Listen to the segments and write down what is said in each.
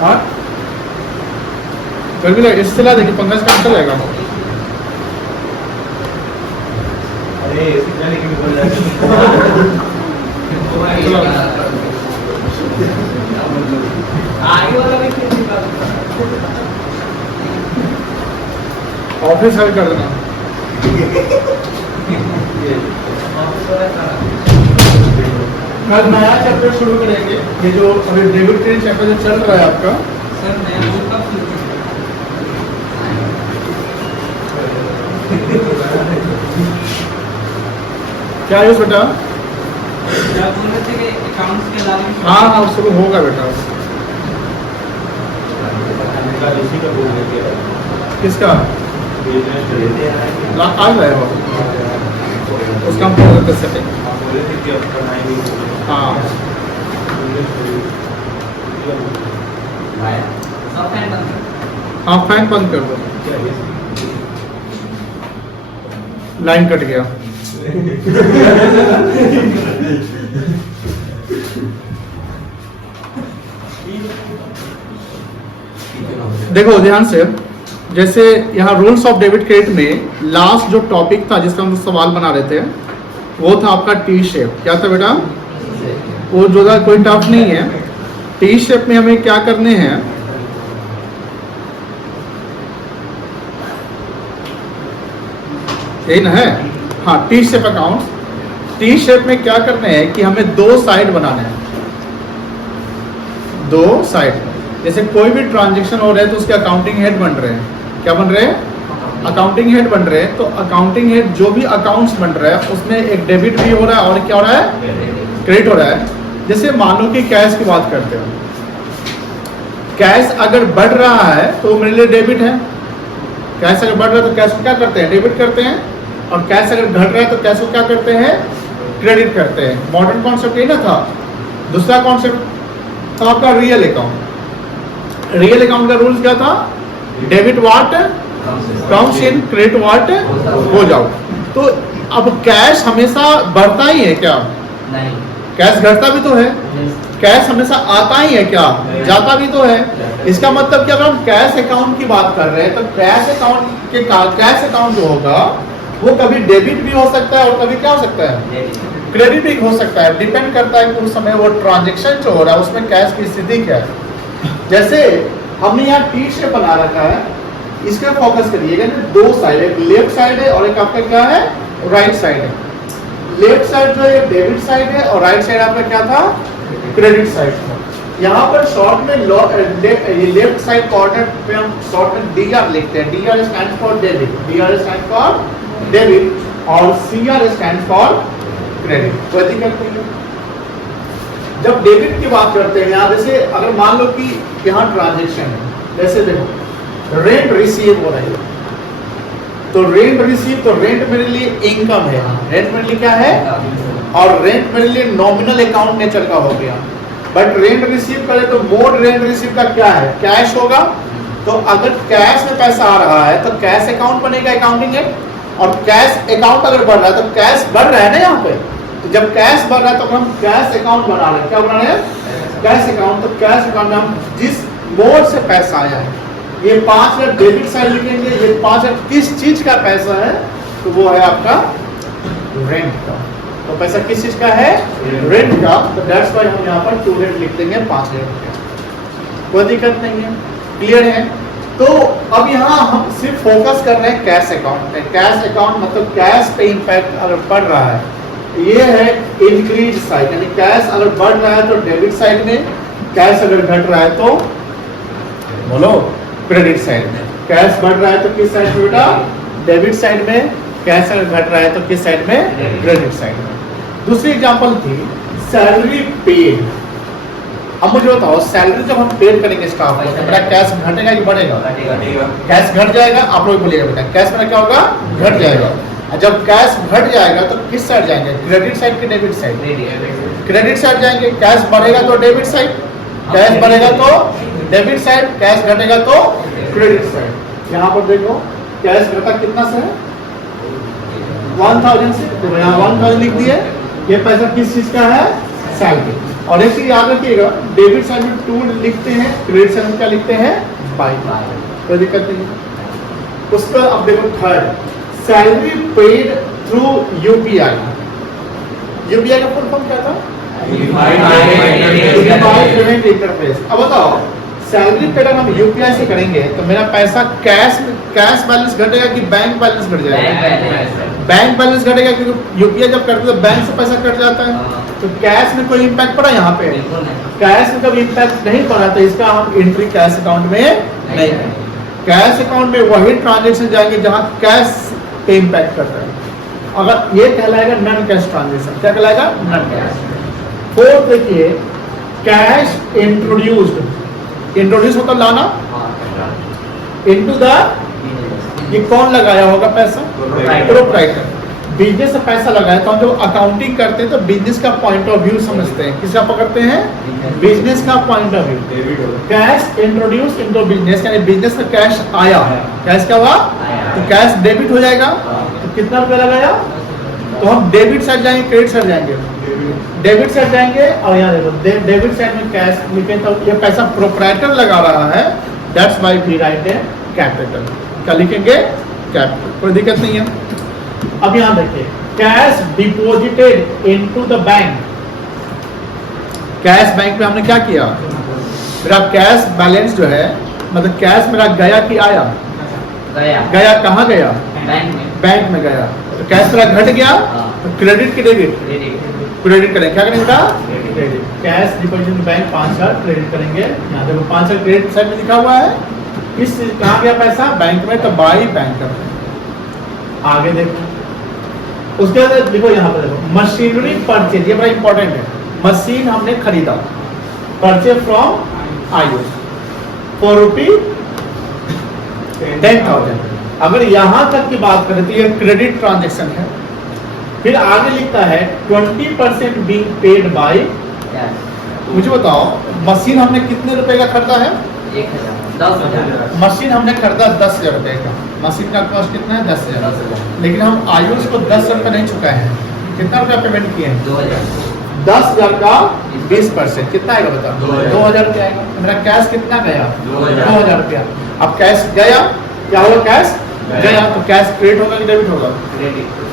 हाँ गर्मी लगे इससे ला देखिए पंखा इसका चल जाएगा। अरे सिग्नल लेके बोल रहा ऑफिस हल कर देना। कल नया चैप्टर शुरू करेंगे। ये जो अभी डेबिट क्रेडिट चैप्टर जो चल रहा है आपका सर नया बुक कब शुरू क्या है बेटा? जब बोल रहे थे कि अकाउंट्स के बारे में हाँ हाँ शुरू होगा बेटा। इसी का बोल रहे थे किसका आप आ जाएगा उसका हम बोल कर सकते। बोले थे कि आपका नहीं हाँ सब फैन बंद कर। हाँ फैन बंद कर दो। लाइन कट गया। देखो ध्यान से, जैसे यहाँ रूल्स ऑफ डेबिट क्रेडिट में लास्ट जो टॉपिक था जिसका हम सवाल बना रहे थे वो था आपका टी शेप। क्या था बेटा? वो जो था कोई टफ नहीं है। टी शेप में हमें क्या करने हैं, यही ना है? हाँ T shape account. T shape में क्या करने हैं कि हमें दो साइड बनाने हैं, दो साइड। जैसे कोई भी ट्रांजैक्शन हो रहा है तो उसके अकाउंटिंग हेड बन रहे हैं। क्या बन रहे हैं? अकाउंटिंग हेड बन रहे हैं। तो अकाउंटिंग हेड जो भी अकाउंट्स बन रहा है उसमें एक डेबिट भी हो रहा है और क्या हो रहा है? क्रेडिट हो रहा है। जैसे मान लो कि कैश की बात करते हो, कैश अगर बढ़ रहा है तो मेरे लिए डेबिट है। कैश अगर बढ़ रहा है तो कैश को क्या करते हैं? डेबिट करते हैं। और कैश अगर घट रहा है तो कैश को क्या करते हैं? क्रेडिट करते हैं। मॉडर्न कॉन्सेप्ट यही ना था। दूसरा कॉन्सेप्ट था आपका रियल अकाउंट। रियल अकाउंट का रूल्स क्या था? Debit what comes in, credit what goes out. तो अब कैश हमेशा बढ़ता ही है क्या? नहीं। कैश घटता भी तो है। कैश हमेशा आता ही है क्या? जाता भी तो है। इसका मतलब क्या? अगर हम कैश अकाउंट की बात कर रहे हैं तो कैश अकाउंट के कैश अकाउंट जो होगा वो कभी डेबिट भी हो सकता है और कभी क्या हो सकता है? क्रेडिट भी हो सकता है। डिपेंड करता है कि उस समय वो ट्रांजेक्शन जो हो रहा है उसमें कैश की स्थिति क्या है। जैसे हमने यहाँ टी शेप बना रखा है, इस पे फोकस करिएगा। दो साइड, एक लेफ्ट साइड है और एक आपका क्या है? राइट साइड है। लेफ्ट साइड जो है डेबिट साइड है और राइट साइड आपका क्या था? क्रेडिट साइड था। यहाँ पर शॉर्ट में लेफ्ट साइड कॉर्नर पे हम शॉर्ट में डीआर लिखते हैं। DR stand for debit, DR stand for debit और सीआर स्टैंड फॉर क्रेडिट। कोई दिक्कत नहीं है। जब डेबिट की बात करते हैं यहाँ, जैसे अगर मान लो कि यहाँ ट्रांजेक्शन है, जैसे देखो रेंट रिसीव हो रही है तो रेंट रिसीव, तो रेंट मेरे लिए इनकम है। रेंट मेरे लिए क्या है? और रेंट मेरे लिए नॉमिनल अकाउंट नेचर का हो गया। बट रेंट रिसीव करे तो मोड रेंट रिसीव का क्या है? कैश होगा। तो अगर कैश में पैसा आ रहा है तो कैश अकाउंट बनेगा अकाउंटिंग है। और कैश अकाउंट अगर बढ़ रहा है तो कैश बढ़ रहा है ना यहाँ पे। तो जब कैश बढ़ रहा है तो हम कैश अकाउंट बना रहे हैं। क्या बना रहे हैं? Cash account. तो कैश अकाउंट में हम जिस मोड से पैसा आया है, ये 5,000 डेबिट साइड लिखेंगे। ये 5,000 किस चीज का पैसा है? तो वो है आपका रेंट का। तो पैसा किस चीज का है? रेंट का। तो दैट्स व्हाई हम यहाँ पर टू रेंट लिख देंगे 5,000 रुपया। कोई दिक्कत नहीं है। क्लियर है? तो अब यहाँ हम सिर्फ फोकस कर रहे हैं कैश अकाउंट पे। कैश अकाउंट मतलब कैश पे इम्पैक्ट अगर बढ़ रहा है, ये है इंक्रीज साइड, यानी कैश अगर बढ़ रहा है तो डेबिट साइड में, कैश अगर घट रहा है तो बोलो क्रेडिट साइड में। कैश बढ़ रहा है तो किस साइड में बेटा? डेबिट साइड में। कैश अगर घट रहा है तो किस साइड में? क्रेडिट साइड में। दूसरी एग्जांपल थी सैलरी पेड। अब मुझे बताओ सैलरी जब हम पेड करेंगे स्टाफ को तो मेरा कैश घटेगा कि बढ़ेगा? कैश घट जाएगा। आप लोग बोलिएगा बेटा कैश मेरा क्या होगा? घट जाएगा। जब कैश घट जाएगा तो किस साइड जाएंगे? क्रेडिट साइड की डेबिट साइड? क्रेडिट साइड जाएंगे। कैश बढ़ेगा तो डेबिट साइड, कैश बढ़ेगा तो डेबिट साइड, कैश घटेगा तो क्रेडिट साइड। यहाँ पर देखो कैश घटा कितना से है? 1000 से। तो यहाँ 1000 लिख दिए। ये पैसा किस चीज का है? सैलरी। और एक चीज याद रखिएगा, डेबिट साइड में 2 लिखते हैं, क्रेडिट साइड में क्या लिखते हैं, बाई। कोई दिक्कत नहीं है। उसका अब देखो third, salary paid through UPI. UPI का फुल फॉर्म क्या था? Unified payment interface. अब बताओ, सैलरी पेड हम यूपीआई से करेंगे तो मेरा पैसा कैश बैलेंस घटेगा कि बैंक बैलेंस घट जाएगा? बैंक बैलेंस घटेगा, क्योंकि यूपीआई जब करते हैं तो बैंक से पैसा कट जाता है। तो कैश में कोई इम्पैक्ट पड़ा यहाँ पे? कैश में कभी इम्पैक्ट नहीं पड़ा, तो इसका हम एंट्री कैश अकाउंट में नहीं। कैश अकाउंट में वही ट्रांजेक्शन जाएंगे जहां कैश पे इम्पैक्ट करता है। अगर ये कहलाएगा नॉन कैश ट्रांजेक्शन। क्या कहलाएगा? Non cash. फोर्थ देखिए, कैश इंट्रोड्यूस मतलब लाना इनटू द, ये कौन लगाया होगा पैसा? प्रोप्राइटर। बिजनेस से पैसा लगाया तो हम जब अकाउंटिंग करते हैं तो बिजनेस का पॉइंट ऑफ व्यू समझते हैं। किसका पकड़ते हैं? बिजनेस का point of view. Cash introduce into business, यानी बिजनेस में कैश आया। कैश क्या हुआ? तो कैश डेबिट हो जाएगा। तो कितना रुपया लगाया? तो हम डेबिट साइड जाएंगे, क्रेडिट साइड जाएंगे? डेबिट साइड जाएंगे। और यहाँ देखो, डेबिट साइड में कैश लिखे तो ये पैसा प्रोप्राइटर लगा रहा है, that's why we write a capital. क्या लिखेंगे? कैपिटल। कोई दिक्कत नहीं है। अब यहां देखिए, cash deposited into the bank. Cash bank में हमने क्या किया? मेरा कैश बैलेंस जो है, मतलब कैश मेरा गया कि आया? गया। कहाँ गया? बैंक में गया। तो कैश मेरा घट गया, तो क्रेडिट की डेबिट? क्रेडिट करेंगे। क्या करेंगे? Credit. Cash deposit bank 5,000 credit करेंगे। यहाँ देखो 5,000 क्रेडिट साइड में लिखा हुआ है। किस कहाँ गया पैसा? बैंक में। तो बाई बैंक करते हैं। आगे देखो, उसके बाद देखो यहाँ पर देखो, मशीनरी परचेज। ये बड़ा इंपॉर्टेंट है। मशीन हमने खरीदा, परचेज फ्रॉम आयुष फॉर ₹10,000। अगर यहां तक की बात करें तो ये क्रेडिट ट्रांजेक्शन है। फिर आगे लिखता है 20% बीइंग पेड बाय। मुझे बताओ, मशीन हमने कितने रुपए का खरीदा है? 10,000। मशीन हमने खरीदा 10,000 रुपए का। मशीन का कॉस्ट कितना है? 10,000। लेकिन हम आयुष को 10 रुपए नहीं चुका है। कितना रुपया पेमेंट किए हैं? 2,000। 10,000 का 20% कितना आएगा बताओ? 2,000 रुपया आएगा। मेरा कैश कितना गया? 2,000 रुपया। अब कैश गया, क्या होगा? कैश गया। तो कैश क्रेडिट होगा कि डेबिट होगा?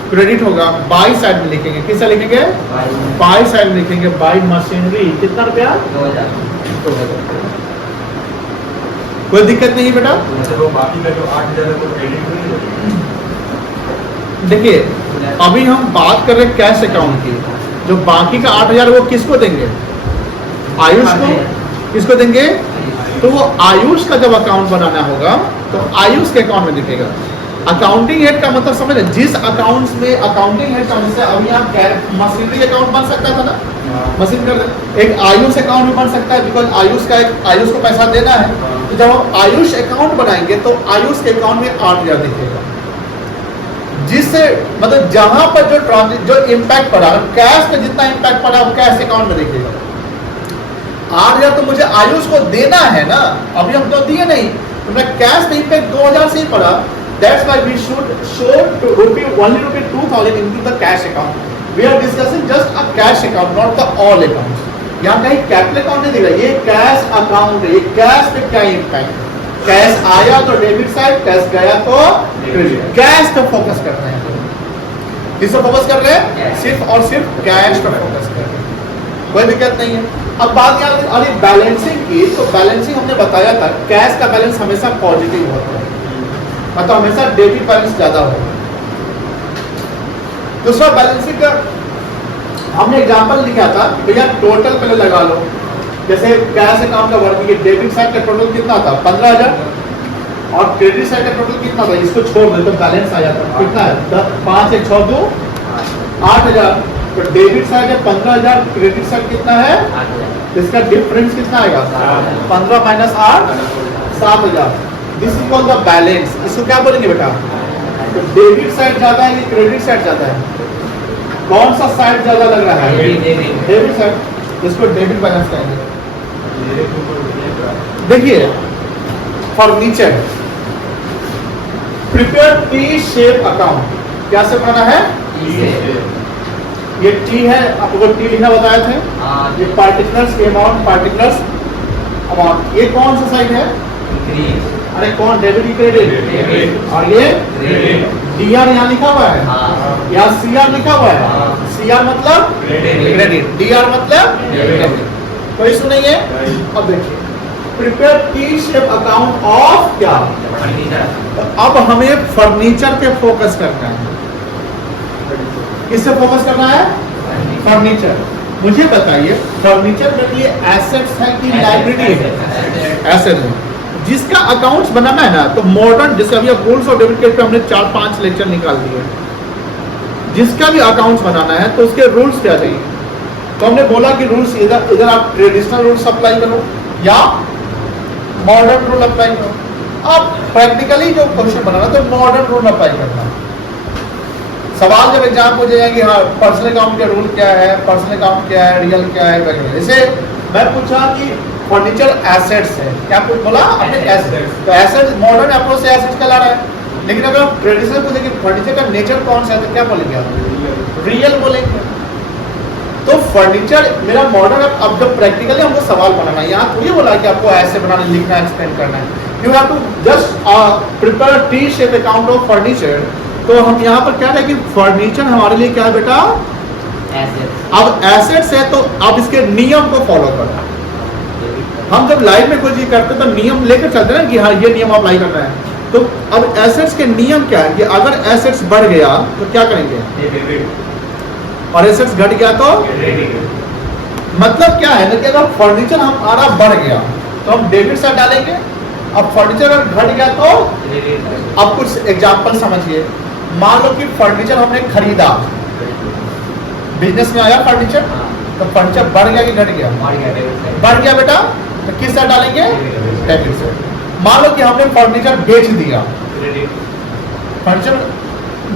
क्रेडिट होगा। बाई साइड में लिखेंगे। किस साइड लिखेंगे? बाई साइड में लिखेंगे। बाई मशीनरी कितना रुपया? 2,000। कोई दिक्कत नहीं बेटा। तो बाकी का जो 8,000 है वो क्रेडिट नहीं देखिए, अभी हम बात कर रहे हैं कैश अकाउंट की। जो बाकी का 8,000 वो किसको देंगे? आयुष को। किसको देंगे? तो वो आयुष का जब अकाउंट बनाना होगा तो आयुष के अकाउंट में दिखेगा। अकाउंटिंग हेड का मतलब समझ रहे? जिस अकाउंट्स में अकाउंटिंग हेड का मतलब अभी आप मशीनरी अकाउंट बन सकता था ना, मशीन कर एक आयुष अकाउंट भी बन सकता है, बिकॉज आयुष को पैसा देना है। तो जब हम आयुष अकाउंट बनाएंगे तो आयुष के अकाउंट में 8,000 दिखेगा। जिससे मतलब जहां पर जो इम्पैक्ट पड़ा, कैश पे जितना इम्पैक्ट पड़ा वो कैश अकाउंट में दिखेगा। 8,000 तो मुझे आयुष को देना है ना, अभी हम तो दिए नहीं, तो मेरा कैश में इम्पैक्ट 2,000 से ही पड़ा। That's why we should show only ₹2,000 into the cash account. We are discussing just a cash account, not the all accounts. यहाँ कहीं कैपिटल अकाउंट नहीं दिख रहा, ये कैश अकाउंट है। ये कैश पे क्या इम्पैक्ट? कैश आया तो डेबिट साइड, कैश गया तो क्रेडिट। कैश पे फोकस कर रहे हैं। किस पे फोकस कर रहे हैं? सिर्फ और सिर्फ कैश पे फोकस कर रहे हैं। कोई दिक्कत नहीं है। अब बात यहाँ अरे बैलेंसिंग की, तो बैलेंसिंग हमने बताया था कैश का बैलेंस हमेशा पॉजिटिव होता है, मतलब हमेशा डेबिट बैलेंस ज्यादा होगा। दूसरा बैलेंसिंग का हमने एग्जांपल लिखा था, भैया टोटल पहले लगा लो। जैसे कैश अकाउंट का वर्किंग, डेबिट साइड का टोटल कितना था? 15,000 और क्रेडिट साइड का टोटल कितना था? इसको छोड़ दे तो बैलेंस आ जाता है। कितना है? 5 1 6 2 8,000। तो डेबिट साइड है 15,000, क्रेडिट साइड कितना है? 8,000। इसका डिफरेंस कितना आएगा? 15 minus 8 7,000। This is called the balance. इसको क्या बोलेंगे बेटा? तो डेबिट साइड ज्यादा है कि क्रेडिट साइड ज्यादा है? कौन सा साइड ज्यादा लग रहा है? Debit side. इसको डेबिट बैलेंस कहेंगे। देखिए, furniture prepare T shape account. क्या से बना है? ये टी है, आपको टी लिखना बताए थे। ये पार्टिकुलर्स अमाउंट, पार्टिकुलर्स अमाउंट। ये कौन सा साइड है? अरे कौन, डेबिट की क्रेडिट? और ये डी आर यहाँ लिखा हुआ है, यहाँ सी आर लिखा हुआ है। सी आर मतलब क्रेडिट, डी आर मतलब डेबिट। कोई इशू नहीं है। अब देखिए, prepare T shape account of क्या? तो अब हमें फर्नीचर पे फोकस करना है। किससे फोकस करना है? फर्नीचर। मुझे बताइए, फर्नीचर मेरे लिए एसेट्स है कि लाइबिलिटी है? एसेट है। जिसका अकाउंट्स बनाना है ना, तो मॉडर्न, जैसे अभी अब रूल्स ऑफ डेबिट पे हमने 4-5 लेक्चर निकाल दिए। जिसका भी अकाउंट्स बनाना है तो उसके रूल्स क्या चाहिए? तो हमने बोला कि रूल्स इधर आप ट्रेडिशनल रूल्स अप्लाई करो या मॉडर्न रूल अप्लाई करो। अब प्रैक्टिकली जो क्वेश्चन बनाना तो मॉडर्न रूल अप्लाई करना। सवाल जब एग्जाम हो जाएगा कि हाँ पर्सनल अकाउंट के रूल क्या है, पर्सनल अकाउंट क्या है, रियल क्या है वगैरह। जैसे मैं पूछा कि फर्नीचर एसेट्स है, क्या कुछ बोला आपने? एसेट्स। तो एसेट्स मॉडर्न अप्रोच से एसेट्स कहला रहा है। लेकिन अगर आप ट्रेडिशनल पूछे कि फर्नीचर का नेचर कौन सा है तो क्या बोलेंगे आप? रियल बोलेंगे। तो फर्नीचर मेरा मॉडर्न। अब जब प्रैक्टिकली हमको सवाल बनाना है, यहाँ थोड़ी बोला कि आपको ऐसे बनाना, लिखना, एक्सप्लेन करना है। You have to just prepare T shape account of furniture. तो हम यहाँ पर क्या है कि फर्नीचर हमारे लिए क्या है बेटा? अब एसेट्स है तो अब इसके नियम को फॉलो करना। हम जब लाइफ में कोई चीज करते हैं तो नियम लेकर चलते हैं ना कि हाँ ये नियम अप्लाई करना है। तो अब एसेट्स के नियम क्या है कि अगर एसेट्स बढ़ गया तो क्या करेंगे, और एसेट्स घट गया तो मतलब क्या है ना कि अगर फर्नीचर हमारा बढ़ गया तो हम डेबिट साइड डालेंगे। अब फर्नीचर अगर घट गया तो अब कुछ एग्जांपल समझिए। मान लो कि फर्नीचर हमने खरीदा, बिजनेस में आया फर्नीचर, तो फर्नीचर बढ़ गया कि घट गया? बढ़ गया बेटा, तो किस साइड डालेंगे? Debit side. मान लो कि हमने फर्नीचर बेच दिया, फर्नीचर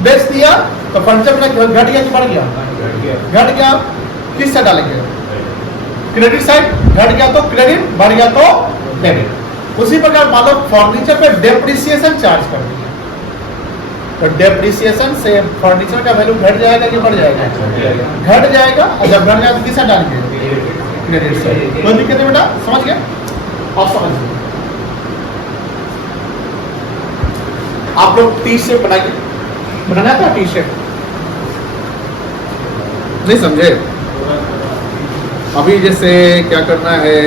बेच दिया तो फर्नीचर घट गया कि बढ़ गया? घट गया। किस साइड डालेंगे? Credit side. घट गया तो क्रेडिट, बढ़ गया तो डेबिट। उसी प्रकार मान लो फर्नीचर पे डेप्रिसिएशन चार्ज कर दिया, तो डेप्रिसिएशन से फर्नीचर का वैल्यू घट जाएगा कि बढ़ जाएगा? घट जाएगा। और जब घट जाएगा तो किस साइड डालेंगे? Credit side. कोई दिक्कत है बेटा? समझ गए? आप समझ गए? आप लोग टी शेप बनाइए। बनाना था टी शेप? नहीं समझे? अभी जैसे क्या करना है,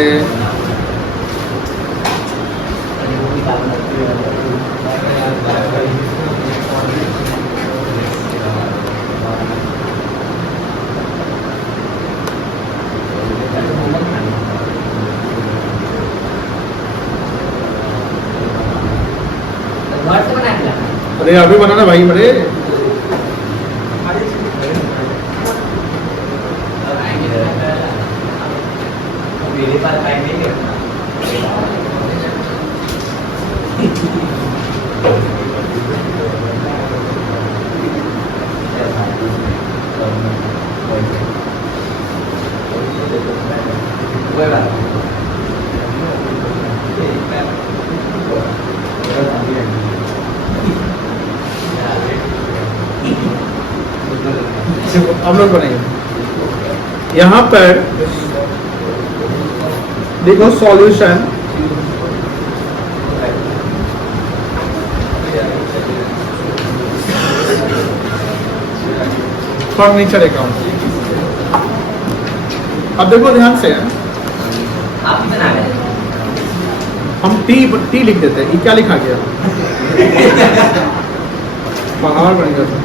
अरे अभी बनाना भाई बड़े। मेरे पास टाइम नहीं है। हम लोग बनाएंगे। यहाँ पर देखो सॉल्यूशन, फर्नीचर अकाउंट। अब देखो ध्यान से, आप बना रहे हैं। हम टी लिख देते हैं। ये क्या लिखा गया? पहाड़ बन गया था।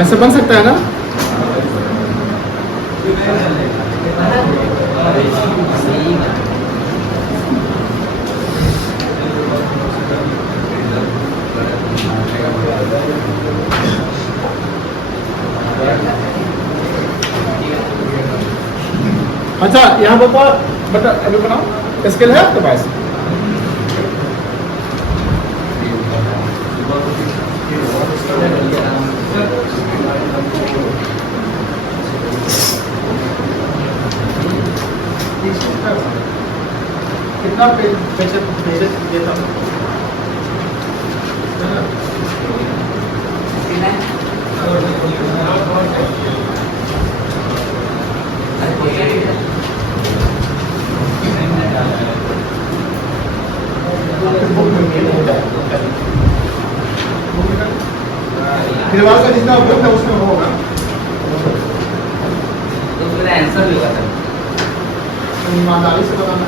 ऐसे बन सकता है ना? अच्छा यहाँ बता अभी बनाओ। स्केल है आपके पास? कितना पैसे देता हूँ फिलहाल का जितना उपयोग है उसमें होगा तो मेरा आंसर भी होगा सर ईमानदारी से बताना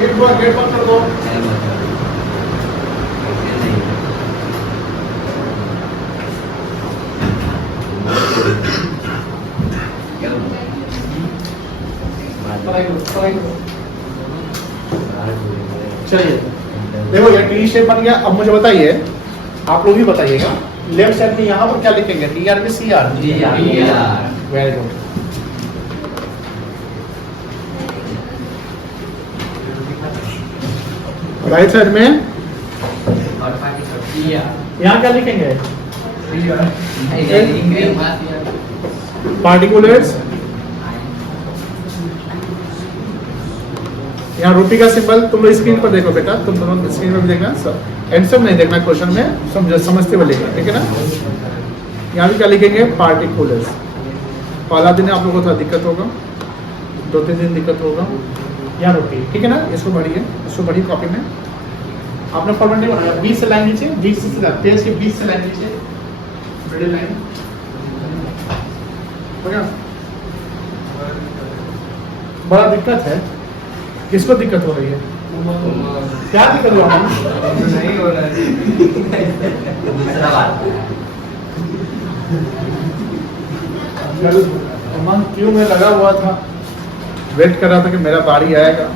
एक बार गेट बंद कर दो चलिए देखो ये टी शेप बन गया। अब मुझे बताइए, आप लोग भी बताइएगा, लेफ्ट साइड में यहाँ पर क्या लिखेंगे, टी आर में C R? Very good. Right side में यहाँ क्या लिखेंगे, पार्टिकुलर्स। यहाँ रुपी का सिंबल तुम लोग स्क्रीन पर देखो बेटा, तुम दोनों स्क्रीन पर भी देखना, आंसर नहीं देखना क्वेश्चन में, समझते हुए लिखना, ठीक है ना। यहाँ भी क्या लिखेंगे, पार्टिकुलर्स। पहला दिन आप लोगों को थोड़ा दिक्कत होगा, 2-3 दिन दिक्कत होगा। यहाँ रुपी, ठीक है ना, इसको बढ़िए कॉपी में। आपने फॉर्मेट नहीं बनाया, 20 से लाइन नीचे, 20 से पेज के 20 से लाइन नीचे, मिडिल लाइन हो गया। बड़ा दिक्कत है, किसको दिक्कत हो रही है, क्या दिक्कत हो रहा है? नहीं हो रहा है दूसरा बात मन क्यों में लगा हुआ था, वेट कर रहा था कि मेरा बारी आएगा।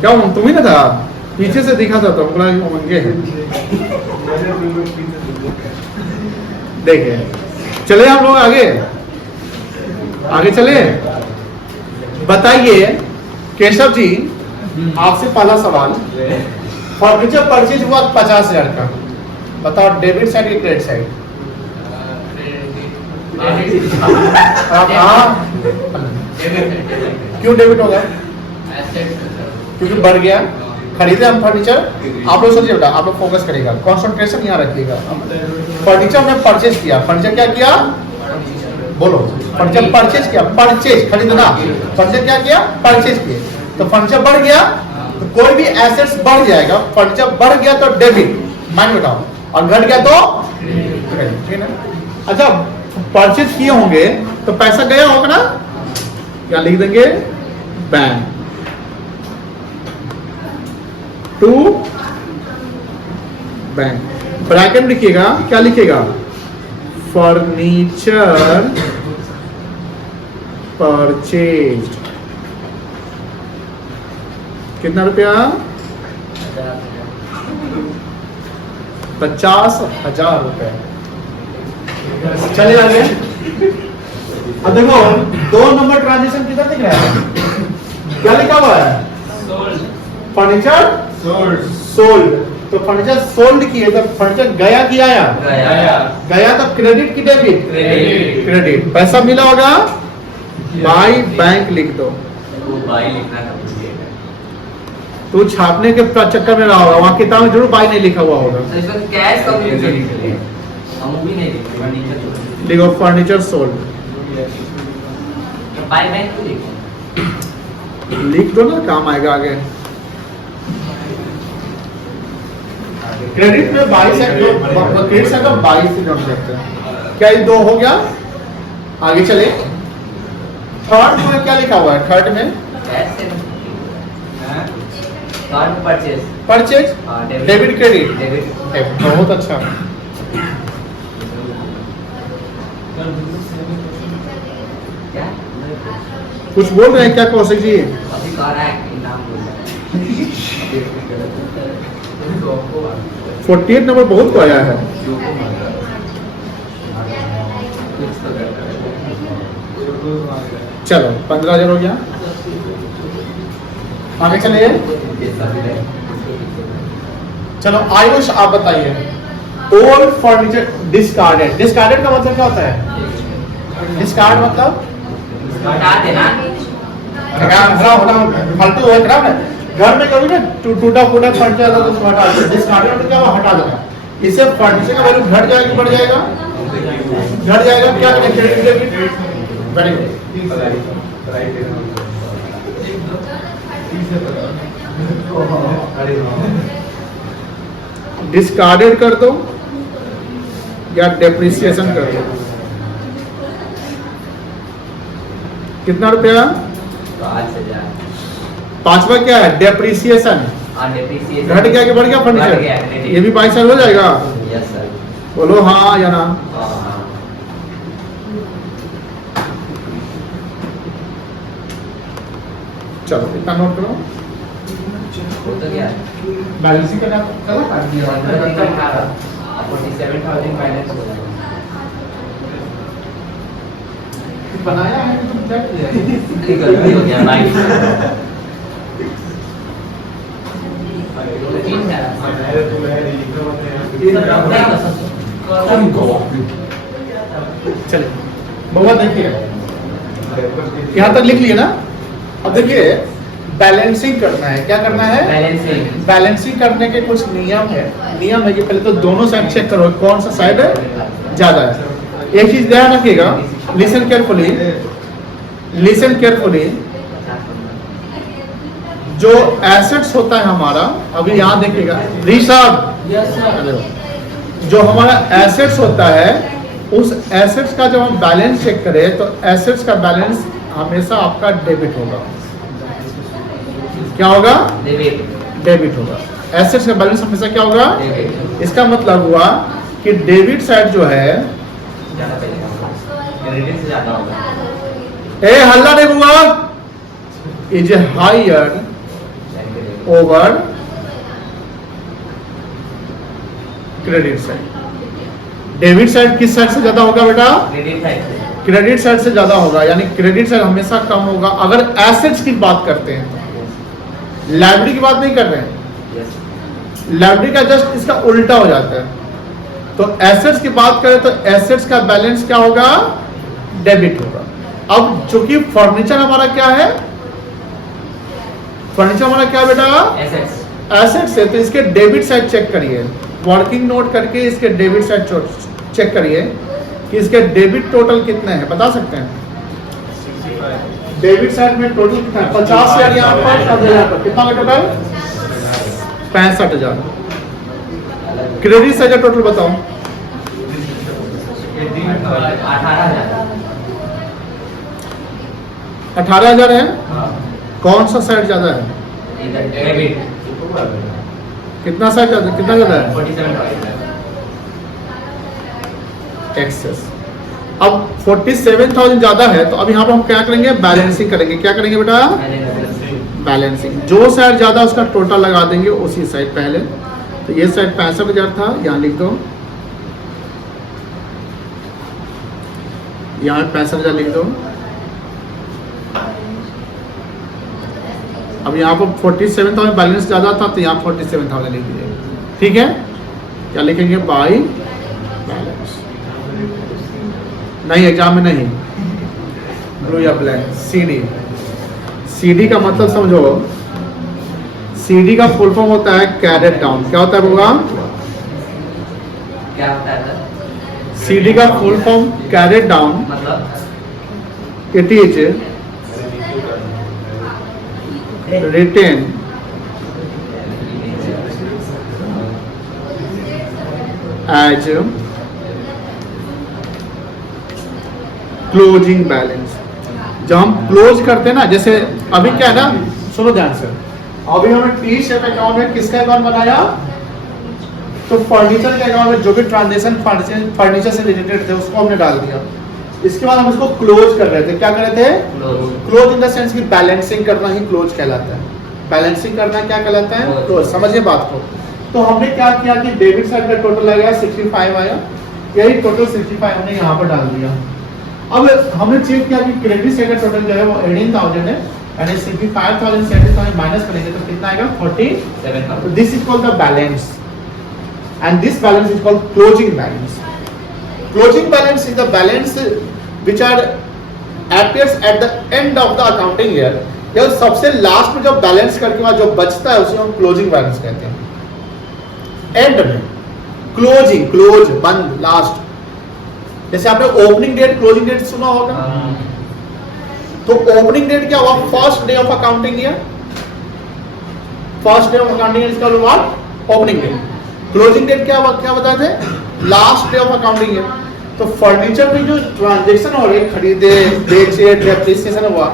क्या तुम ही ना था, पीछे से दिखा था तो बोला मंगे हैं। देखिए चले हम लोग आगे चले। बताइए केशव जी, आपसे पहला सवाल, फर्नीचर परचेज हुआ 50,000 का, बताओ डेबिट साइड या क्रेडिट साइड? क्यों डेबिट होगा? क्योंकि बढ़ गया, खरीदे हम फर्नीचर। आप लोग सोचिए बेटा, आप लोग फोकस करेगा, कंसंट्रेशन यहाँ रखिएगा। फर्नीचर हमने परचेज किया, फर्नीचर क्या किया, बोलो, फर्नीचर परचेज किया, परचेज खरीदना, फर्नीचर क्या किया, परचेज किए। तो फर्नीचर बढ़ गया तो कोई भी एसेट्स बढ़ जाएगा। फर्नीचर बढ़ गया तो डेबिट, माइंड बताओ, और घट गया तो क्रेडिट, ठीक है ना। अच्छा, परचेज किए होंगे तो पैसा गया होगा ना, क्या लिख देंगे, बैंक टू बैंक। ब्रैकेट लिखिएगा, क्या लिखिएगा, फर्नीचर परचेज, कितना रुपया, 50,000 रुपए। चलिए आगे। अब देखो 2 नंबर ट्रांजेक्शन कितना दिख रहा है, क्या लिखा हुआ है, फर्नीचर सोल्ड। तो फर्नीचर सोल्ड किए तो फर्नीचर गया कि आया, गया तो क्रेडिट की डेबिट, क्रेडिट। पैसा मिला होगा, बाई बैंक लिख दो, बाई लिखना था। तो छापने के चक्कर में रहा होगा, वहाँ किताब में जरूर बाई नहीं लिखा हुआ होगा। इसमें कैश कब लिख लिए, हम भी नहीं लिखे, फर्नीचर लिखो फर्नीचर सोल्ड, बाई बैंक को लिखो, लिख दो ना, काम आएगा आगे। क्रेडिट में 22 से क्रेडिट से 22 से जोड़ सकते हैं। क्या ये 2 हो गया? आगे चले, थर्ड में क्या लिखा हुआ है? थर्ड में purchase purchase, debit credit, debit बहुत अच्छा। क्या कुछ बोल रहे हैं क्या कौशिक जी? अभी कह रहा है कि नाम बोल रहा है 48 नंबर बहुत को आया है। कुछ तो करता है चलो 15,000 हो गया, आगे चलिए। चलो आयुष आप बताइए, ओल्ड फर्नीचर डिस्कार्डेड, डिस्कार्डेड का मतलब क्या होता है? डिस्कार्ड मतलब हटा देना फालतू है, खराब है। घर में कभी ना टूटा फूटा फर्नीचर आता तो उसको हटा दो। डिस्कार्डेड मतलब क्या हुआ? हटा देना। इससे फर्नीचर का वैल्यू घट जाएगा, बढ़ जाएगा? घट जाएगा। क्या करें? Credit debit, very good. Discarded कर दो या डेप्रिसिएशन कर दो। कितना रुपया? तो आज से जा पांचवा क्या है? डेप्रिसिएशन। डेप्रिसिएशन घट गया कि बढ़ गया बढ़ फर्नीचर? गया, ये भी 22 साल हो जाएगा? यस सर बोलो हाँ या ना। चलो इतना नोट करो। वो तो क्या बैलेंसिंग करना करो। 47,000 फाइनेंस हो जाएगा बनाया है तो तुम क्या किया? गलती हो गया भाई तीन है चलिए बहुत देखिए, यहाँ तक लिख लिए ना। अब देखिए बैलेंसिंग करना है। क्या करना है? बैलेंसिंग बैलेंसिंग करने के कुछ नियम है। नियम है कि पहले तो दोनों साइड चेक करो कौन सा साइड ज्यादा है। एक चीज ध्यान रखिएगा, लिसन केयरफुली, लिसन केयरफुली। जो एसेट्स होता है हमारा, अभी यहाँ देखिएगा ऋषभ, जो हमारा एसेट्स होता है, उस एसेट्स का जब हम बैलेंस चेक करें तो एसेट्स का बैलेंस हमेशा आपका डेबिट होगा। क्या होगा? डेबिट होगा। एसेट्स का बैलेंस हमेशा क्या होगा? इसका मतलब हुआ कि डेबिट साइड जो है, ज्यादा होगा ए हल्ला नहीं हुआ, is higher over credit side. Debit side किस साइड से ज्यादा होगा बेटा? क्रेडिट साइड से ज्यादा होगा, यानी क्रेडिट साइड हमेशा कम होगा अगर एसेट्स की बात करते हैं। लायबिलिटी की बात नहीं कर रहे हैं, लायबिलिटी का जस्ट इसका उल्टा हो जाता है। तो एसेट्स की बात करें तो एसेट्स का बैलेंस क्या होगा? डेबिट होगा। अब चूंकि फर्नीचर हमारा क्या है? फर्नीचर हमारा क्या बेटा? एसेट्स है, तो इसके डेबिट साइड चेक करिए, वर्किंग नोट करके इसके डेबिट साइड चेक करिए कि इसके डेबिट टोटल कितने हैं, बता सकते हैं? डेबिट साइड में टोटल कितना है? 50,000 यहाँ पर, 7,000 पर, कितना का टोटल? 65,000। क्रेडिट साइड का टोटल बताओ। 18,000 है। कौन सा साइड ज्यादा है? कितना साइड ज्यादा, कितना ज्यादा है? 47,000 एक्सेस। अब 47,000 ज्यादा है, तो अब यहाँ पर हम क्या करेंगे? बैलेंसिंग करेंगे। क्या करेंगे बेटा? बैलेंसिंग। जो साइड ज्यादा उसका टोटल लगा देंगे उसी साइड पहले। तो ये साइड 65,000 था, यहाँ लिख दो, यहाँ 65,000 लिख दो। अब यहाँ पर 47,000 बैलेंस ज्यादा था, तो यहाँ 47,000 लिख दीजिए। ठीक है, क्या लिखेंगे? By balance. नहीं, एग्जाम में नहीं, ब्लू या ब्लैक। सीडी, सीडी का मतलब समझो, सीडी का फुल फॉर्म होता है कैरेट डाउन। क्या होता है बाबा? क्या होता है? सीडी का फुल फॉर्म कैरेट डाउन, मतलब it is written as closing balance. जब हम क्लोज करते हैं ना, जैसे अभी क्या है ना, सुनो ध्यान से, अभी हमने टी शेप अकाउंट में किसका अकाउंट बनाया, तो फर्नीचर के अकाउंट में जो भी ट्रांजेक्शन फर्नीचर से रिलेटेड थे उसको हमने डाल दिया। इसके बाद हम इसको क्लोज कर रहे थे। क्या कर रहे थे? क्लोज इन द सेंस की बैलेंसिंग करना ही क्लोज कहलाता है। बैलेंसिंग करना क्या कहलाता है? क्लोज। समझिए बात को। तो हमने क्या किया कि डेबिट साइड का टोटल आया 65 आया, यही टोटल 65 हमने यहाँ पर डाल दिया। अब हमने चेक किया कि क्रेडिट साइड का टोटल जो है वो 18,000 है, यानी 65,000 से 18,000 माइनस करेंगे तो कितना आएगा? 47,000। तो this is called the balance, and this balance is called closing balance. Closing balance is the balance which are appears at the end of the accounting year. यह सबसे लास्ट में जब बैलेंस करके बाद जो बचता है उसे हम क्लोजिंग बैलेंस कहते हैं। एंड में क्लोजिंग, क्लोज, बंद, लास्ट। जैसे आपने ओपनिंग डेट क्लोजिंग डेट सुना होगा, तो ओपनिंग डेट क्या हुआ? First day of accounting year. First day of accounting year इसका what? Opening date. Closing date क्या बताए थे? Last day of accounting year. तो फर्नीचर में जो ट्रांजेक्शन हो रहे, खरीदे, बेचे, डेप्रिसिएशन हुआ,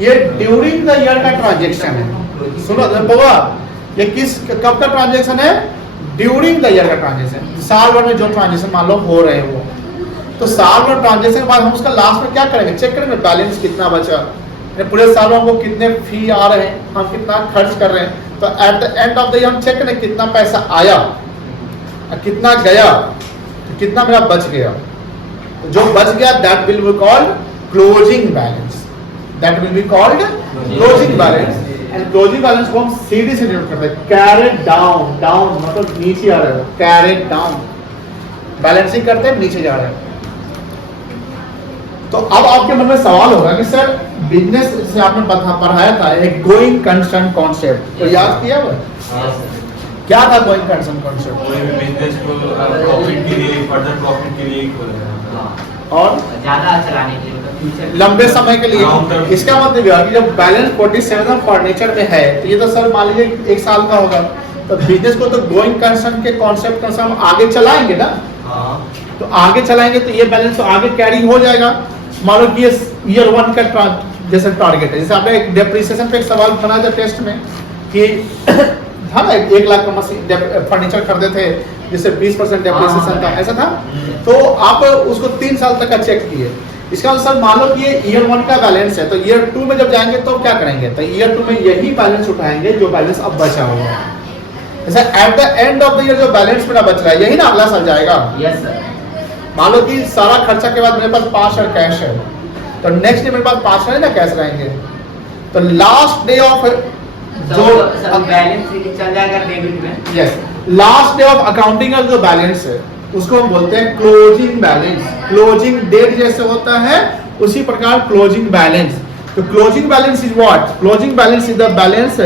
ये ड्यूरिंग द ईयर का ट्रांजेक्शन है। सुनो बाबा, ये कब का ट्रांजेक्शन है? ड्यूरिंग द ईयर का ट्रांजेक्शन। साल भर में जो ट्रांजेक्शन मान लो हो रहे हैं वो, तो साल भर ट्रांजेक्शन के बाद हम उसका लास्ट में क्या करेंगे? चेक करेंगे बैलेंस कितना बचा, पूरे साल में हमको कितने फी आ रहे हैं, हम कितना खर्च कर रहे हैं। तो at the end of the year हम चेक करें कितना पैसा आया, कितना गया, तो कितना मेरा बच गया। जो बच गया that will be called closing balance. That will be called closing balance. And closing balance को हम सीधी से डिनोट करते हैं, कैरेट डाउन। डाउन मतलब नीचे आ रहा है, कैरेट डाउन। बैलेंसिंग करते हैं, नीचे जा रहे हैं। तो अब आपके मन में सवाल होगा कि सर बिजनेस से आपने पढ़ाया था एक गोइंग कंसर्न कॉन्सेप्ट, तो याद किया वो? क्या था गोइंग कंसर्न कॉन्सेप्ट? कोई भी बिजनेस को प्रॉफिट के लिए, फर्दर प्रॉफिट के लिए खोलना और ज्यादा चलाने के लिए, मतलब लंबे समय के लिए। इसका मतलब यह है कि जब बैलेंस 47 फर्नीचर में है, तो ये तो सर मान लीजिए 1 साल का होगा, तो बिजनेस को तो गोइंग कंसर्न के कॉन्सेप्ट का हम आगे चलाएंगे ना। तो आगे चलाएंगे तो ये बैलेंस तो आगे कैरी हो जाएगा। मान लो कि ये ईयर 1 का जैसे टारगेट है, जैसे आपने एक डेप्रिसिएशन पे एक सवाल बनाया था टेस्ट में कि था ना 1 लाख का मशीन फर्नीचर खरीदे थे जिससे 20% डेप्रिसिएशन था, ऐसा था। तो आप उसको 3 साल तक का चेक किए। इसका अनुसार मान लो कि ये ईयर 1 का बैलेंस है, तो ईयर 2 में जब जाएंगे तो क्या करेंगे? तो ईयर 2 में यही बैलेंस उठाएंगे जो बैलेंस अब बचा हुआ है। जैसे at the end of the year जो बैलेंस मेरा बच रहा है, यही ना अगला साल जाएगा। Yes sir. मान लो कि सारा खर्चा के बाद मेरे पास 5,000 कैश है, तो नेक्स्ट डे मेरे पास 5,000 ना कैश रहेंगे। तो लास्ट डे ऑफ जो बैलेंस चल जाएगा डेबिट में। Yes, last day of accounting का जो बैलेंस है उसको हम बोलते हैं क्लोजिंग बैलेंस। क्लोजिंग डेट जैसे होता है उसी प्रकार क्लोजिंग बैलेंस। तो closing balance is what? Closing balance is the balance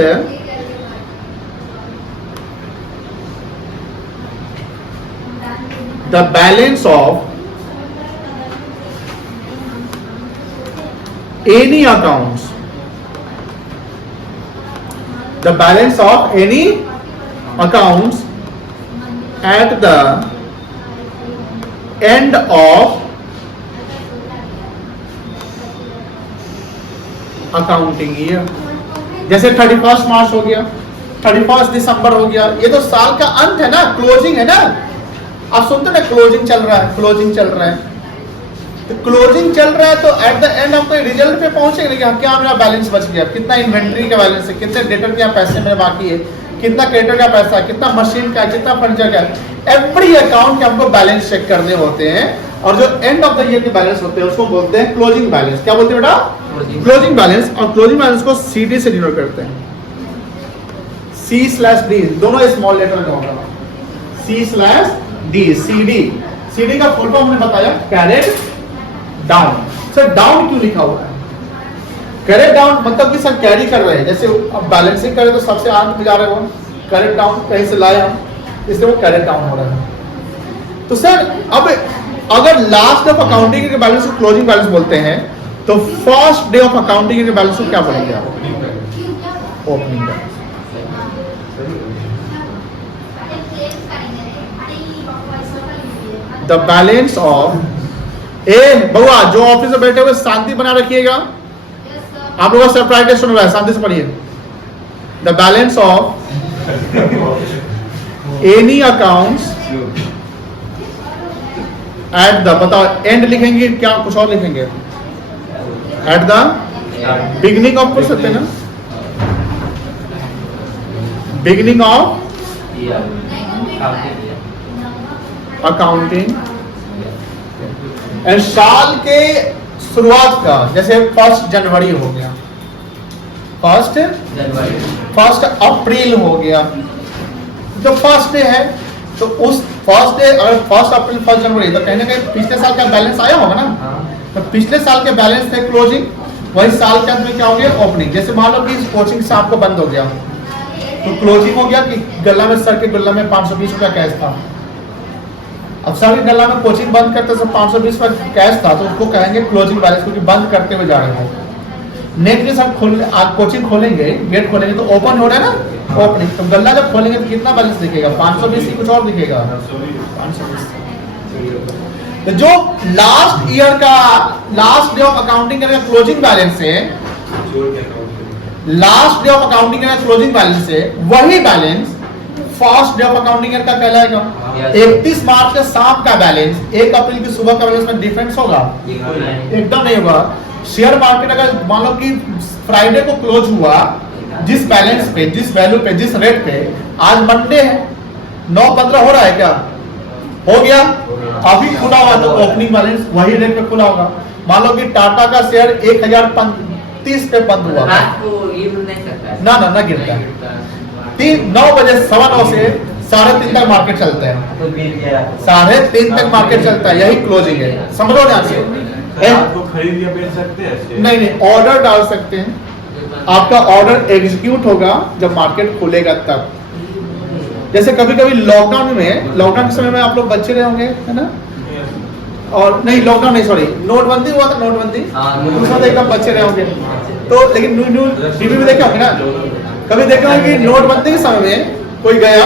the balance of any accounts, the balance of any accounts at the end of accounting year. जैसे 31 मार्च हो गया, 31 दिसंबर हो गया, ये तो साल का अंत है ना, क्लोजिंग है ना। आप सुनते ना क्लोजिंग चल रहा है, क्लोजिंग चल रहा है। तो क्लोजिंग चल रहा है तो एट द एंड आप तो रिजल्ट पे पहुंचेंगे कि क्या मेरा बैलेंस बच गया, कितना इन्वेंट्री का बैलेंस है, कितने डेटर के पैसे मेरे बाकी है, कितना क्रेडिटर का पैसा है, कितना मशीन का है, कितना फर्नीचर का है। एवरी अकाउंट के हमको बैलेंस चेक करने होते हैं, और जो एंड ऑफ द ईयर के बैलेंस होते हैं उसको बोलते हैं क्लोजिंग बैलेंस। क्या बोलते हैं बेटा? Closing balance. और क्लोजिंग बैलेंस को CD से डिनोट करते हैं, C/D, दोनों स्मॉल लेटर में होगा, C/D, CD का फुल फॉर्म हमने बताया कैरेट डाउन। सर डाउन क्यों लिखा हुआ है? कैरेट डाउन मतलब कि सर कैरी कर रहे हैं, जैसे अब बैलेंसिंग करें तो सबसे अंत में जा रहे हो, कैरेट डाउन कहीं से लाए हम, इसलिए वो कैरेट डाउन हो रहा है। तो सर अब अगर लास्ट ऑफ अकाउंटिंग के बैलेंस को क्लोजिंग बैलेंस बोलते हैं, तो फर्स्ट डे ऑफ अकाउंटिंग के बैलेंस को क्या बोलेंगे आप? Opening balance. The balance of ए बउआ, जो ऑफिस में बैठे हुए शांति बना रखिएगा। आप लोगों का सरप्राइज टेस्ट हो रहा है, शांति से पढ़िए। The balance of any accounts at the, बताओ एंड लिखेंगे क्या कुछ और लिखेंगे? एट द बिगिनिंग ऑफ, पढ़ सकते हैं ना, बिगिनिंग ऑफ अकाउंटिंग एंड साल के शुरुआत का, जैसे 1 जनवरी हो गया, 1 अप्रैल हो गया, जो फर्स्ट डे है, तो उस फर्स्ट डे अगर 1 अप्रैल 1 जनवरी, तो कहीं ना कहीं पिछले साल का बैलेंस आया होगा ना। तो पिछले साल के बैलेंस थे क्लोजिंग, वही साल के अंत में क्या हो गया? ओपनिंग। जैसे मान लो कि इस कोचिंग से आपको बंद हो गया, तो क्लोजिंग हो गया कि गल्ला में, सर के गल्ला में 520 रुपया कैश था। अब सर के गल्ला में कोचिंग बंद करते समय 520 रुपया कैश था, तो उसको कहेंगे क्लोजिंग बैलेंस, क्योंकि बंद करते हुए जा रहे हो। नेक्स्ट डे सब खोल, आज कोचिंग खोलेंगे, गेट खोलेंगे तो ओपन हो रहा है ना, ओपनिंग। तो गल्ला जब खोलेंगे तो कितना बैलेंस दिखेगा? 520 की कुछ और दिखेगा, 520। तो जो लास्ट ईयर का लास्ट डे ऑफ अकाउंटिंग का क्लोजिंग बैलेंस है, लास्ट डे ऑफ अकाउंटिंग का क्लोजिंग बैलेंस है, वही balance first day of accounting का कहलाएगा। 31 मार्च का शाम का बैलेंस 1 अप्रैल की सुबह का बैलेंस में डिफरेंस होगा? एकदम नहीं होगा। शेयर मार्केट अगर मान लो कि फ्राइडे को क्लोज हुआ जिस बैलेंस पे, जिस वैल्यू पे, जिस रेट पे, आज मंडे है, 9/15 हो रहा है क्या? हो गया। अभी खुला हुआ तो ओपनिंग बैलेंस वही रेट पे खुला होगा। मान लो कि टाटा का शेयर 1030 पे बंद हुआ, ना ना ना गिरता है। 9 बजे 9:15 से 3:30 तक मार्केट चलता है, 3:30 तक मार्केट चलता है, यही क्लोजिंग है। समझो ध्यान से। आपको खरीद या बेच सकते हैं? नहीं, ऑर्डर डाल सकते हैं। आपका ऑर्डर एग्जीक्यूट होगा जब मार्केट खुलेगा तब। जैसे कभी कभी लॉकडाउन के समय में आप लोग बच्चे रहे होंगे, है ना? और नहीं, लॉकडाउन नहीं, सॉरी, नोटबंदी हुआ था, नोटबंदी, उसमें एकदम बच्चे रहे होंगे। तो लेकिन टीवी में देखे होंगे ना, कभी देखे होंगे कि नोटबंदी के समय में कोई गया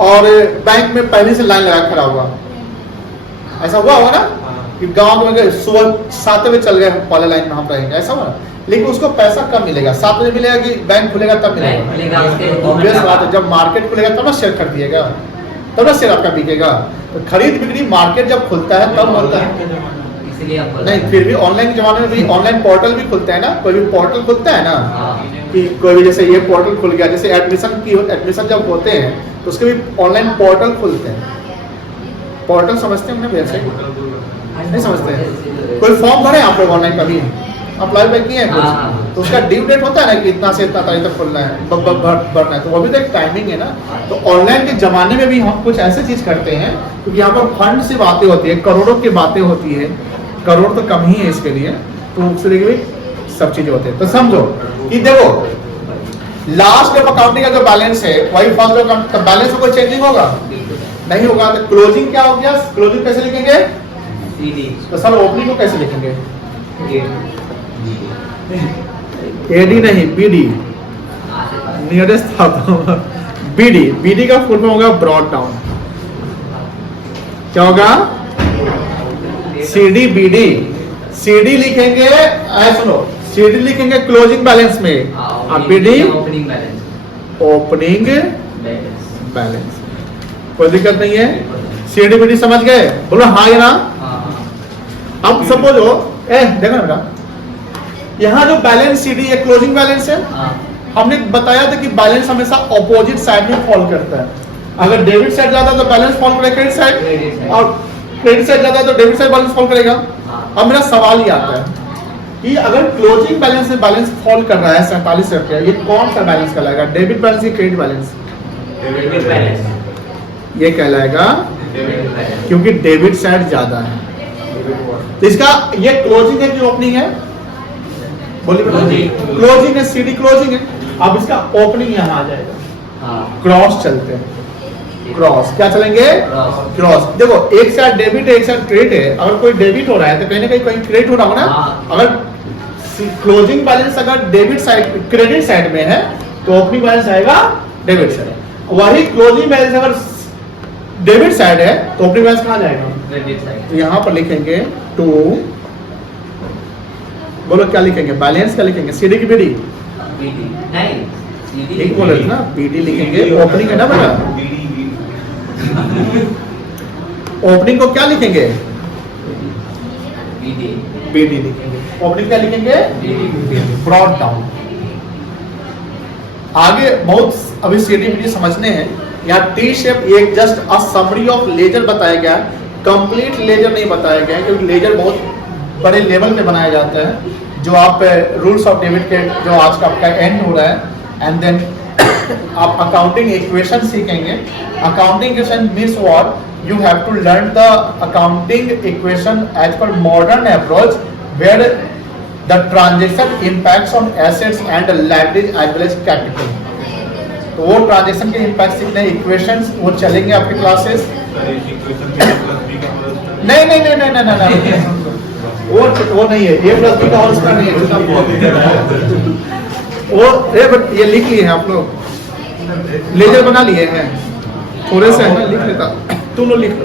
और बैंक में पहले से लाइन लगा खड़ा हुआ। ऐसा हुआ होगा ना कि गांव में गए, सुबह 7 बजे चल गए, पहले लाइन में हम रहेंगे, ऐसा हुआ। लेकिन उसको पैसा कब मिलेगा? 7 बजे मिलेगा कि बैंक खुलेगा तब मिलेगा? ऑब्वियस बात है, जब मार्केट खुलेगा तब ना शेयर खरीदिएगा, तब ना शेयर आपका बिकेगा। तो खरीद बिक्री मार्केट जब खुलता है तब होता है। नहीं, फिर भी ऑनलाइन जमाने में भी ऑनलाइन पोर्टल भी खुलता है ना, कोई भी पोर्टल खुलता है ना, कि कोई भी, जैसे ये पोर्टल खुल गया, जैसे एडमिशन जब होते हैं तो उसके भी ऑनलाइन पोर्टल खुलते हैं। पोर्टल समझते हैं वैसे नहीं समझते हैं? कोई फॉर्म भरे आप लोग ऑनलाइन कभी अप्लाई पे किए हैं कुछ, तो उसका ड्यू डेट होता है ना कि इतना से इतना तारीख तक खुलना है, भरना है, तो वो भी तो एक टाइमिंग है ना। तो ऑनलाइन के जमाने में भी हम कुछ ऐसे चीज करते हैं, क्योंकि यहाँ पर फंड से बातें होती है, करोड़ों की बातें होती है, करोड़ तो कम ही है इसके लिए, तो उसके लिए भी सब चीजें होती है। तो समझो कि देखो, लास्ट डे ऑफ अकाउंटिंग का जो बैलेंस है वही फर्स्ट डे ऑफ बैलेंस में कोई चेंजिंग होगा? नहीं होगा। तो क्लोजिंग क्या हो गया? क्लोजिंग कैसे लिखेंगे? तो सर ओपनिंग को कैसे लिखेंगे? एडी नहीं, बीडी, नियरेस्ट था। बीडी का फुल फॉर्म होगा ब्रॉड डाउन। क्या होगा? CD BD. सीडी लिखेंगे, सुनो, सीडी लिखेंगे क्लोजिंग बैलेंस में, और बीडी ओपनिंग बैलेंस। कोई दिक्कत नहीं है। सीडी बीडी समझ गए? बोलो हाँ या ना। अब सपोज हो, देखो ना बेटा, यहाँ जो बैलेंस सीडी है क्लोजिंग बैलेंस है, हमने बताया था कि बैलेंस हमेशा ऑपोजिट साइड में फॉल करता है। अगर डेबिट साइड ज्यादा तो बैलेंस फॉल करेगा क्रेडिट साइड, और क्रेडिट साइड ज्यादा तो डेबिट साइड बैलेंस फॉल करेगा। अब मेरा सवाल ये आता है कि अगर क्लोजिंग बैलेंस में बैलेंस फॉल कर रहा है 47 रुपया, ये कौन सा बैलेंस कहलाएगा? डेबिट बैलेंस या क्रेडिट बैलेंस? ये कहलाएगा, क्योंकि डेबिट साइड ज्यादा है। तो इसका ये क्लोजिंग है कि ओपनिंग है? बोलिए। क्लोजिंग है, सीडी क्लोजिंग है। अब इसका ओपनिंग यहाँ आ जाएगा, क्रॉस चलते हैं। क्रॉस क्या चलेंगे? क्रॉस। देखो, एक साइड डेबिट है, एक साइड क्रेडिट है। अगर कोई डेबिट हो रहा है तो कहीं ना कहीं क्रेडिट हो रहा होगा ना। अगर क्लोजिंग बैलेंस अगर डेबिट साइड, क्रेडिट साइड में है, तो ओपनिंग बैलेंस आएगा डेबिट साइड। वही क्लोजिंग बैलेंस अगर डेबिट साइड है तो ओपनिंग बैलेंस कहाँ जाएगा? क्रेडिट साइड तो यहाँ पर लिखेंगे टू, बोलो क्या लिखेंगे, बैलेंस क्या लिखेंगे, सीडी की बीडी, बीडी नहीं सीडी एक बोले थे ना, बीडी लिखेंगे, ओपनिंग है ना बेटा, ओपनिंग को क्या लिखेंगे, बीडी बीडी लिखेंगे, ओपनिंग क्या लिखेंगे, बीडी ब्रॉड डाउन। आगे बहुत अभी सीडी बीडी समझने हैं। यहाँ टी शेप एक just a summary of ledger बताया गया है, कंप्लीट लेजर नहीं बताया गया है, क्योंकि लेजर बहुत बड़े लेवल पे बनाया जाता है। जो आप रूल्स ऑफ डेविड के जो आज का आपका एंड हो रहा है, एंड देन आप अकाउंटिंग इक्वेशन सीखेंगे। Accounting equation means what, you have to learn the accounting equation as per modern approach where the transaction impacts on assets and liabilities as well as capital। तो वो transaction के impact सीखने equations वो चलेंगे आपके classes. नहीं नहीं नहीं नहीं नहीं नहीं वो नहीं है, ए प्लस बी का होल स्क्वायर नहीं है वो। बट ये लिख लिए हैं आप लोग, लेजर बना लिए हैं, थोड़े से है ना, लिख लेता, तुम लोग लिख लो।